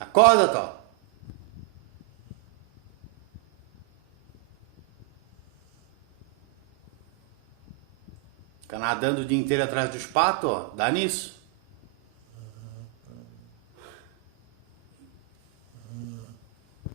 Acorda, Tó. Fica nadando o dia inteiro atrás dos patos, ó. Dá nisso.